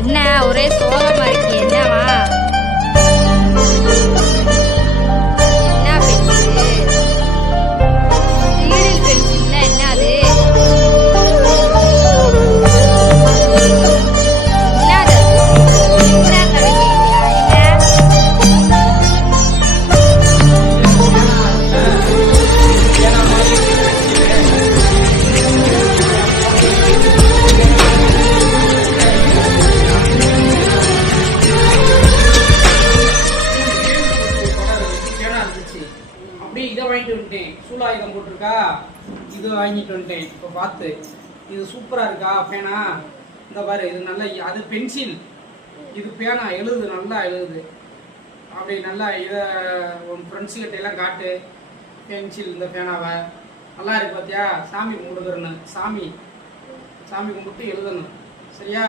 என்ன ஒரே சோகமா இருக்கு? என்னவா? என்ன பென்சில்? சீரியல் பென்சில்னா என்ன அது? என்னது? என்ன கவிதையா? அப்படியே இதை வாங்கிட்டு வந்துட்டேன். சூலாயுதம் போட்டிருக்கா, இது வாங்கிட்டு வந்துட்டேன். இப்போ பார்த்து இது சூப்பரா இருக்கா பேனா? இந்த பாரு, இது நல்லா, அது பென்சில், இது பேனா, எழுதுது, நல்லா எழுதுது. அப்படி நல்லா இதை உன் ஃப்ரெண்ட்ஸு கிட்ட எல்லாம் காட்டு. பென்சில் இந்த பேனாவை நல்லா இருக்கு பார்த்தியா? சாமி கும்பிடுக்கிறேன்னு, சாமி கும்பிட்டு எழுதணும், சரியா?